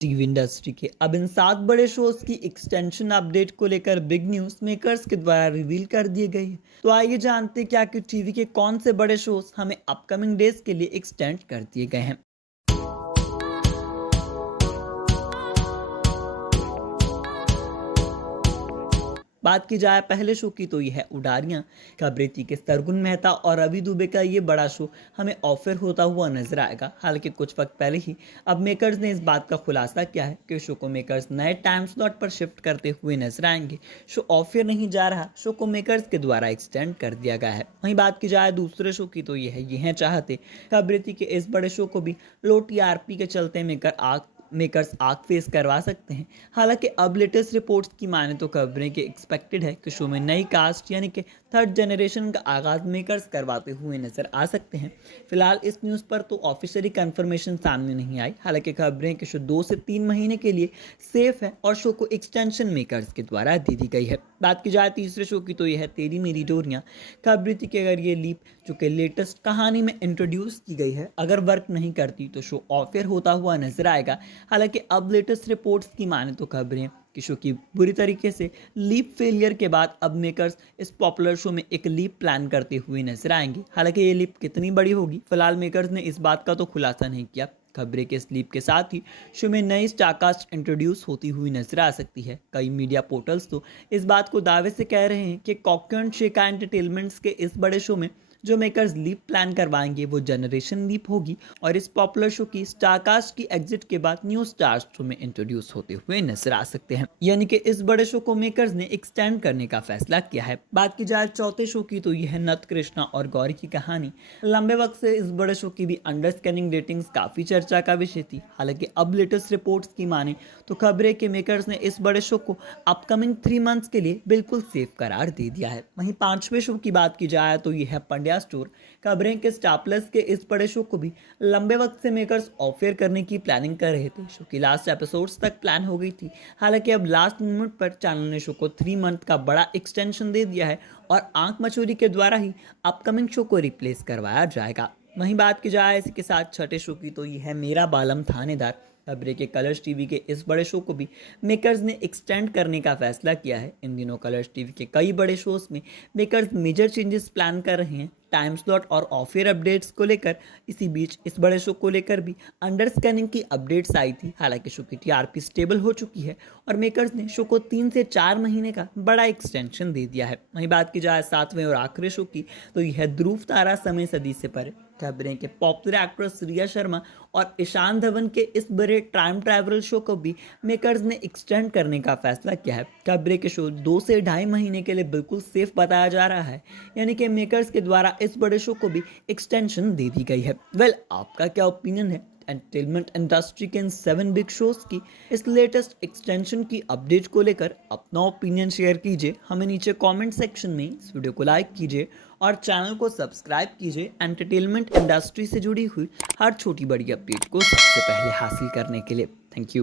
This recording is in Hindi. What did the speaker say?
टीवी इंडस्ट्री के अब इन 7 बड़े शोज की एक्सटेंशन अपडेट को लेकर बिग न्यूज मेकर्स के द्वारा रिवील कर दिए गए हैं। तो आइए जानते हैं क्या कि टीवी के कौन से बड़े शोज हमें अपकमिंग डेज के लिए एक्सटेंड कर दिए गए हैं। बात की जाए पहले शो की तो यह है उडारियां। खबरें थी कि सरगुन मेहता और रवि दुबे का ये बड़ा शो हमें ऑफर होता हुआ नजर आएगा। हालांकि कुछ वक्त पहले ही अब मेकर्स ने इस बात का खुलासा किया है कि शो को मेकर्स नए टाइम स्लॉट पर शिफ्ट करते हुए नजर आएंगे। शो ऑफर नहीं जा रहा, शो को मेकर्स के द्वारा एक्सटेंड कर दिया गया है। वहीं बात की जाए दूसरे शो की तो ये है चाहते। खबरें थी कि इस बड़े शो को भी लो टीआरपी के चलते मेकर्स आग फेस करवा सकते हैं। हालांकि अब लेटेस्ट रिपोर्ट्स की माने तो खबरें कि एक्सपेक्टेड है कि शो में नई कास्ट यानी कि थर्ड जनरेशन का आगाज मेकर्स करवाते हुए नजर आ सकते हैं। फिलहाल इस न्यूज़ पर तो ऑफिशियली कंफर्मेशन सामने नहीं आई। हालांकि खबरें कि शो 2 से 3 महीने के लिए सेफ है और शो को एक्सटेंशन मेकर्स के द्वारा दे दी गई है। बात की जाए तीसरे शो की तो यह है तेरी मेरी डोरियां। खबरें थी कि अगर ये लीप जो कि लेटेस्ट कहानी में इंट्रोड्यूस की गई है अगर वर्क नहीं करती तो शो ऑफर होता हुआ नजर आएगा। हालांकि अब लेटेस्ट रिपोर्ट्स की माने तो खबरें कि शो की बुरी तरीके से लीप फेलियर के बाद अब मेकर्स इस पॉपुलर शो में एक लीप प्लान करते हुए नजर आएंगे। हालांकि ये लीप कितनी बड़ी होगी फिलहाल मेकर्स ने इस बात का तो खुलासा नहीं किया। खबरें के स्लीप के साथ ही शो में नई स्टारकास्ट इंट्रोड्यूस होती हुई नजर आ सकती है। कई मीडिया पोर्टल्स तो इस बात को दावे से कह रहे हैं कि कॉकन शेका एंटरटेनमेंट्स के इस बड़े शो में जो मेकर्स लीप प्लान करवाएंगे वो जनरेशन लीप होगी और इस पॉपुलर शो की स्टारकास्ट की एग्जिट के बाद न्यू स्टार शो में इंट्रोड्यूस होते हुए नजर आ सकते हैं। यानी कि इस बड़े शो को मेकर्स ने एक्सटेंड करने का फैसला किया है। बात की जाए चौथे शो की तो यह है नत कृष्णा और गौरी की कहानी। लंबे वक्त से इस बड़े शो की भी अंडर स्कैनिंग रेटिंग्स काफी चर्चा का विषय थी। हालांकि अब लेटेस्ट रिपोर्ट्स की माने तो खबरें के मेकर्स ने इस बड़े शो को अपकमिंग 3 मंथ्स के लिए बिल्कुल सेफ करार दे दिया है। वहीं पांचवें शो की बात की जाए तो यह है पंड्या स्टोर। खबरें के स्टार प्लस के इस बड़े शो को भी लंबे वक्त से मेकर्स ऑफर करने की प्लानिंग कर रहे थे। शो की लास्ट एपिसोड्स तक प्लान हो गई थी। हालांकि अब लास्ट मोमेंट पर चैनल ने शो को 3 मंथ का बड़ा एक्सटेंशन दे दिया है और आंख मचोरी के द्वारा ही अपकमिंग शो को रिप्लेस करवाया जाएगा। वहीं बात की जाए इसी के साथ छठे शो की तो ये है मेरा बालम थानेदार। खबरें के कलर्स टीवी के इस बड़े शो को भी मेकर्स ने एक्सटेंड करने का फैसला किया है। इन दिनों कलर्स टीवी के कई बड़े शोज में मेकर्स मेजर चेंजेस प्लान कर रहे हैं टाइम स्लॉट और ऑफर अपडेट्स को लेकर। इसी बीच इस बड़े शो को लेकर भी अंडर स्कैनिंग की अपडेट्स आई थी। हालांकि शो की टीआरपी स्टेबल हो चुकी है और मेकर्स ने शो को 3 से 4 महीने का बड़ा एक्सटेंशन दे दिया है। वहीं बात की जाए सातवें और आखिरी शो की तो यह है ध्रुव तारा समय सदी से परे। खबरें के पॉपुलर एक्ट्रेस रिया शर्मा और ईशान धवन के इस बड़े टाइम ट्रैवल शो को भी मेकर्स ने एक्सटेंड करने का फैसला किया है। खबरें के शो 2 से 2.5 महीने के लिए बिल्कुल सेफ बताया जा रहा है। यानी कि मेकर्स के द्वारा इस बड़े शो को भी एक्सटेंशन दे दी गई है। आपका क्या ओपिनियन है एंटरटेनमेंट इंडस्ट्री के इन 7 बिग शोज की इस लेटेस्ट एक्सटेंशन की अपडेट को लेकर? अपना ओपिनियन शेयर कीजिए हमें नीचे कमेंट सेक्शन में। इस वीडियो को लाइक कीजिए और चैनल को सब्सक्राइब कीजिए एंटरटेनमेंट इंडस्ट्री से जुड़ी हुई हर छोटी बड़ी अपडेट को सबसे पहले हासिल करने के लिए। Thank you.